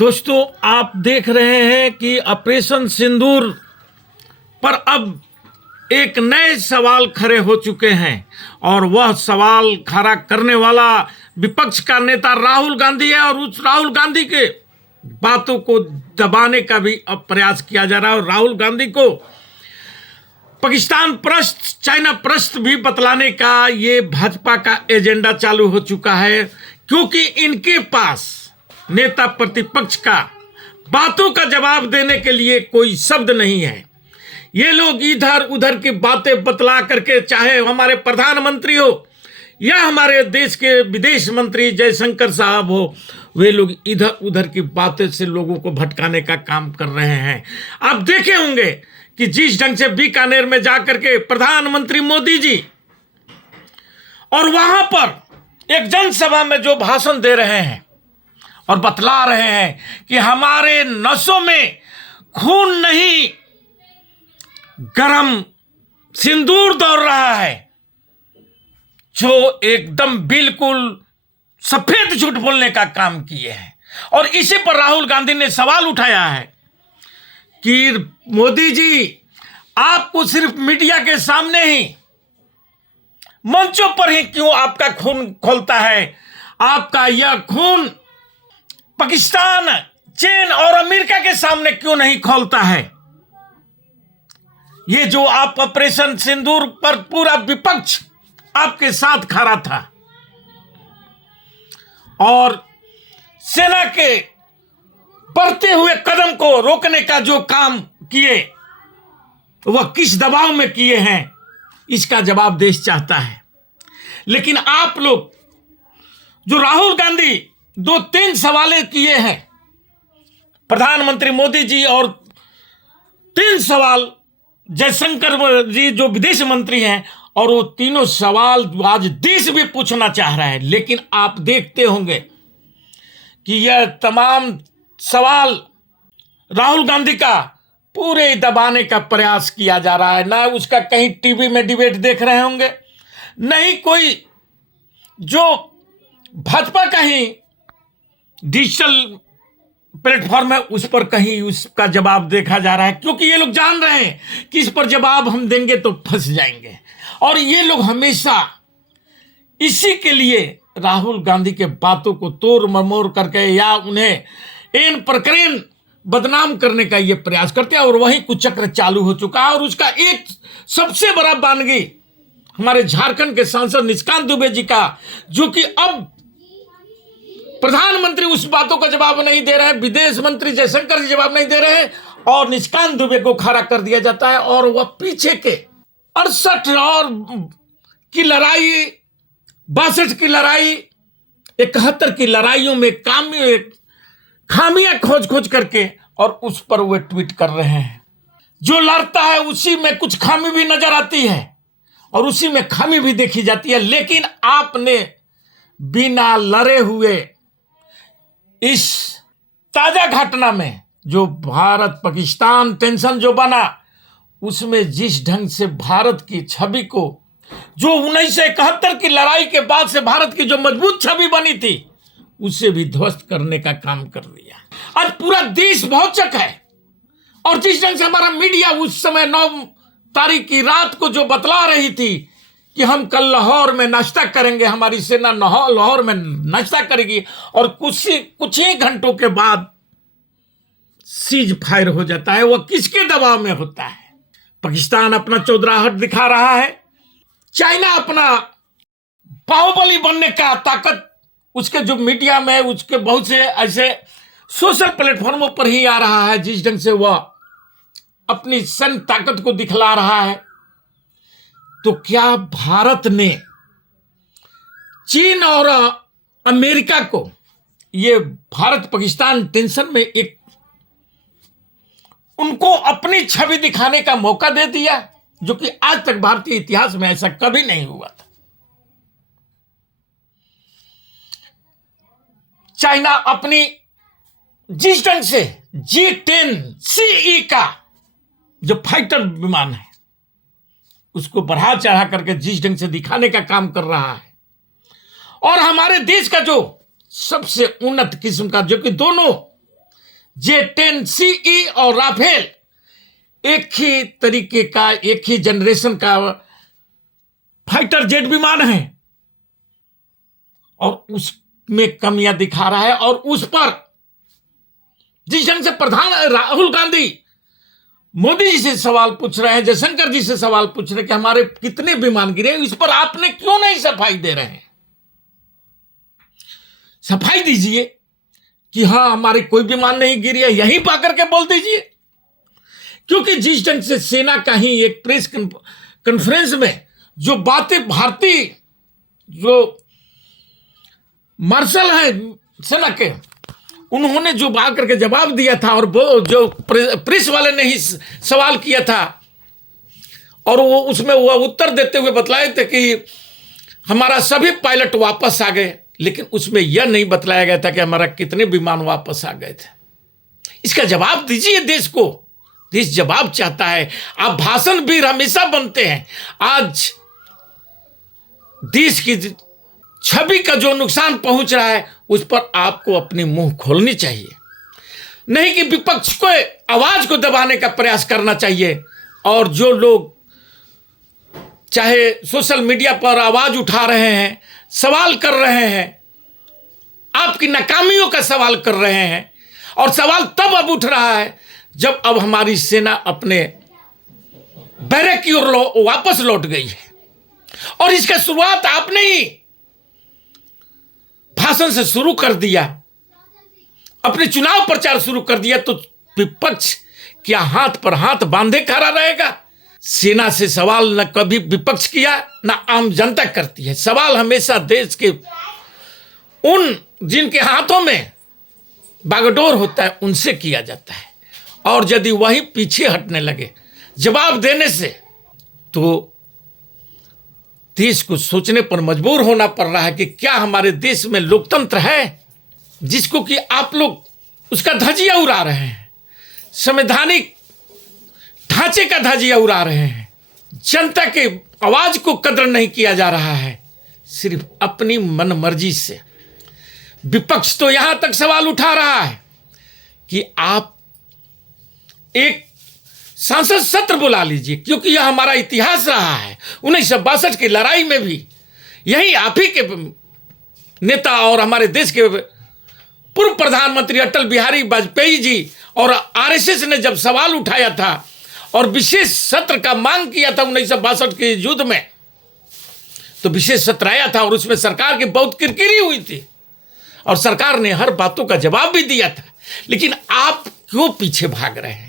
दोस्तों, आप देख रहे हैं कि ऑपरेशन सिंदूर पर अब एक नए सवाल खड़े हो चुके हैं और वह सवाल खड़ा करने वाला विपक्ष का नेता राहुल गांधी है। और उस राहुल गांधी के बातों को दबाने का भी अब प्रयास किया जा रहा है और राहुल गांधी को पाकिस्तान प्रस्त, चाइना प्रस्त भी बतलाने का ये भाजपा का एजेंडा चालू हो चुका है, क्योंकि इनके पास नेता प्रतिपक्ष का बातों का जवाब देने के लिए कोई शब्द नहीं है। ये लोग इधर उधर की बातें बतला करके, चाहे हमारे प्रधानमंत्री हो या हमारे देश के विदेश मंत्री जयशंकर साहब हो, वे लोग इधर उधर की बातें से लोगों को भटकाने का काम कर रहे हैं। आप देखे होंगे कि जिस ढंग से बीकानेर में जाकर के प्रधानमंत्री मोदी जी और वहां पर एक जनसभा में जो भाषण दे रहे हैं और बतला रहे हैं कि हमारे नसों में खून नहीं, गरम सिंदूर दौड़ रहा है, जो एकदम बिल्कुल सफेद झूठ बोलने का काम किए हैं। और इसी पर राहुल गांधी ने सवाल उठाया है कि मोदी जी, आपको सिर्फ मीडिया के सामने ही, मंचों पर ही क्यों आपका खून खोलता है? आपका यह खून पाकिस्तान, चीन और अमेरिका के सामने क्यों नहीं खोलता है? ये जो आप ऑपरेशन सिंदूर पर पूरा विपक्ष आपके साथ खड़ा था और सेना के बढ़ते हुए कदम को रोकने का जो काम किए, वह किस दबाव में किए हैं, इसका जवाब देश चाहता है। लेकिन आप लोग जो राहुल गांधी 2-3 सवाल किए हैं प्रधानमंत्री मोदी जी और 3 सवाल जयशंकर जी जो विदेश मंत्री हैं, और वो तीनों सवाल आज देश भी पूछना चाह रहा है। लेकिन आप देखते होंगे कि यह तमाम सवाल राहुल गांधी का पूरे दबाने का प्रयास किया जा रहा है। ना उसका कहीं टीवी में डिबेट देख रहे होंगे, नहीं कोई जो भाजपा का ही डिजिटल प्लेटफॉर्म है उस पर कहीं उसका जवाब देखा जा रहा है, क्योंकि ये लोग जान रहे हैं कि इस पर जवाब हम देंगे तो फंस जाएंगे। और ये लोग हमेशा इसी के लिए राहुल गांधी के बातों को तोड़ मरोड़ करके या उन्हें इन प्रकरण बदनाम करने का ये प्रयास करते हैं। और वही कुछ चक्र चालू हो चुका है। और उसका एक सबसे बड़ा बानगी हमारे झारखंड के सांसद निशिकांत दुबे जी का, जो कि अब प्रधानमंत्री उस बातों का जवाब नहीं दे रहे हैं, विदेश मंत्री जयशंकर जी जवाब नहीं दे रहे हैं, और निशिकांत दुबे को खड़ा कर दिया जाता है। और वह पीछे के 68 और की लड़ाई, 62 की लड़ाई, 71 की लड़ाइयों में खामियां खोज खोज करके और उस पर वे ट्वीट कर रहे हैं। जो लड़ता है उसी में कुछ खामी भी नजर आती है और उसी में खामी भी देखी जाती है। लेकिन आपने बिना लड़े हुए इस ताजा घटना में जो भारत पाकिस्तान टेंशन जो बना, उसमें जिस ढंग से भारत की छवि को, जो 1971 की लड़ाई के बाद से भारत की जो मजबूत छवि बनी थी, उसे भी ध्वस्त करने का काम कर दिया। आज पूरा देश भौचक है। और जिस ढंग से हमारा मीडिया उस समय 9 तारीख की रात को जो बतला रही थी कि हम कल लाहौर में नाश्ता करेंगे, हमारी सेना लाहौर में नाश्ता करेगी, और कुछ ही घंटों के बाद सीज फायर हो जाता है। वह किसके दबाव में होता है? पाकिस्तान अपना चौधराहट दिखा रहा है, चाइना अपना बाहुबली बनने का ताकत उसके जो मीडिया में, उसके बहुत से ऐसे सोशल प्लेटफॉर्मों पर ही आ रहा है, जिस ढंग से वह अपनी सैन्य ताकत को दिखला रहा है। तो क्या भारत ने चीन और अमेरिका को ये भारत पाकिस्तान टेंशन में एक उनको अपनी छवि दिखाने का मौका दे दिया, जो कि आज तक भारतीय इतिहास में ऐसा कभी नहीं हुआ था। चाइना अपनी जिस ढंग से J-10CE का जो फाइटर विमान है उसको बढ़ा चढ़ा करके जिस ढंग से दिखाने का काम कर रहा है, और हमारे देश का जो सबसे उन्नत किस्म का, जो कि दोनों J-10CE और राफेल एक ही तरीके का, एक ही जनरेशन का फाइटर जेट विमान है और उसमें कमियां दिखा रहा है। और उस पर जिस ढंग से प्रधान राहुल गांधी मोदी जी से सवाल पूछ रहे हैं, जयशंकर जी से सवाल पूछ रहे हैं कि हमारे कितने विमान गिरे, इस पर आपने क्यों नहीं सफाई दे रहे हैं? सफाई दीजिए कि हां हमारे कोई विमान नहीं गिरी है, यहीं पाकर के बोल दीजिए। क्योंकि जिस ढंग से सेना का ही एक प्रेस कॉन्फ्रेंस में जो बातें भारतीय जो मार्शल है सेना के, उन्होंने जो बात करके जवाब दिया था और वो जो प्रेस वाले ने ही सवाल किया था और वो उसमें वो उत्तर देते हुए बतलाए थे कि हमारा सभी पायलट वापस आ गए, लेकिन उसमें यह नहीं बतलाया गया था कि हमारा कितने विमान वापस आ गए थे। इसका जवाब दीजिए देश को। देश जवाब चाहता है। आप भाषण वीर हमेशा बनते हैं। आज देश की छवि का जो नुकसान पहुंच रहा है उस पर आपको अपनी मुंह खोलनी चाहिए, नहीं कि विपक्ष को आवाज को दबाने का प्रयास करना चाहिए। और जो लोग चाहे सोशल मीडिया पर आवाज उठा रहे हैं, सवाल कर रहे हैं, आपकी नाकामियों का सवाल कर रहे हैं, और सवाल तब अब उठ रहा है जब अब हमारी सेना अपने बैरक की ओर वापस लौट गई है। और इसका शुरुआत आपने ही भाषण से शुरू कर दिया, अपने चुनाव प्रचार शुरू कर दिया, तो विपक्ष क्या हाथ पर हाथ बांधे खड़ा रहेगा? सेना से सवाल न कभी विपक्ष किया न आम जनता करती है। सवाल हमेशा देश के उन जिनके हाथों में बागडोर होता है उनसे किया जाता है। और यदि वही पीछे हटने लगे जवाब देने से, तो देश को सोचने पर मजबूर होना पड़ रहा है कि क्या हमारे देश में लोकतंत्र है, जिसको कि आप लोग उसका धजिया उड़ा रहे हैं, संवैधानिक ढांचे का धजिया उड़ा रहे हैं। जनता के आवाज को कदर नहीं किया जा रहा है, सिर्फ अपनी मनमर्जी से। विपक्ष तो यहां तक सवाल उठा रहा है कि आप एक सांसद सत्र बुला लीजिए, क्योंकि यह हमारा इतिहास रहा है। 1962 की लड़ाई में भी यही आप ही के नेता और हमारे देश के पूर्व प्रधानमंत्री अटल बिहारी वाजपेयी जी और आरएसएस ने जब सवाल उठाया था और विशेष सत्र का मांग किया था 1962 के युद्ध में, तो विशेष सत्र आया था और उसमें सरकार की बहुत किरकिरी हुई थी और सरकार ने हर बातों का जवाब भी दिया था। लेकिन आप क्यों पीछे भाग रहे हैं?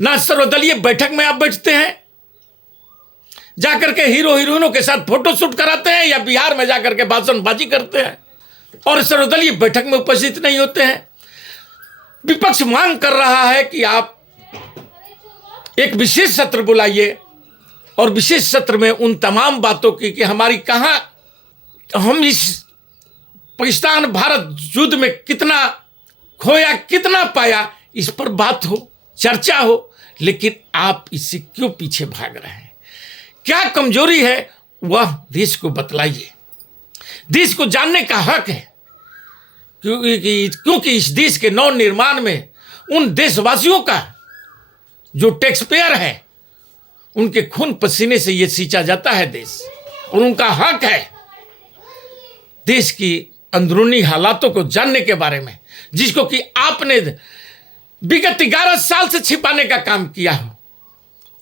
ना सर्वदलीय बैठक में आप बैठते हैं, जाकर के हीरो हीरोइनों के साथ फोटो शूट कराते हैं, या बिहार में जाकर के भाषणबाजी करते हैं और सर्वदलीय बैठक में उपस्थित नहीं होते हैं। विपक्ष मांग कर रहा है कि आप एक विशेष सत्र बुलाइए और विशेष सत्र में उन तमाम बातों की कि हमारी कहां, हम इस पाकिस्तान भारत युद्ध में कितना खोया कितना पाया, इस पर बात हो, चर्चा हो। लेकिन आप इससे क्यों पीछे भाग रहे हैं? क्या कमजोरी है वह देश को बतलाइए। देश को जानने का हक है, क्योंकि इस देश के नव निर्माण में उन देशवासियों का जो टैक्स पेयर है, उनके खून पसीने से यह सींचा जाता है देश, और उनका हक है देश की अंदरूनी हालातों को जानने के बारे में, जिसको कि आपने विगत 11 साल से छिपाने का काम किया हो।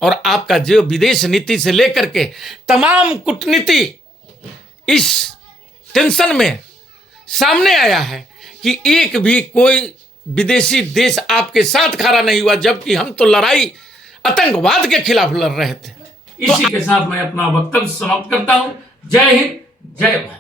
और आपका जो विदेश नीति से लेकर के तमाम कूटनीति इस टेंशन में सामने आया है कि एक भी कोई विदेशी देश आपके साथ खड़ा नहीं हुआ, जबकि हम तो लड़ाई आतंकवाद के खिलाफ लड़ रहे थे। इसी के साथ मैं अपना वक्तव्य समाप्त करता हूं। जय हिंद, जय भारत।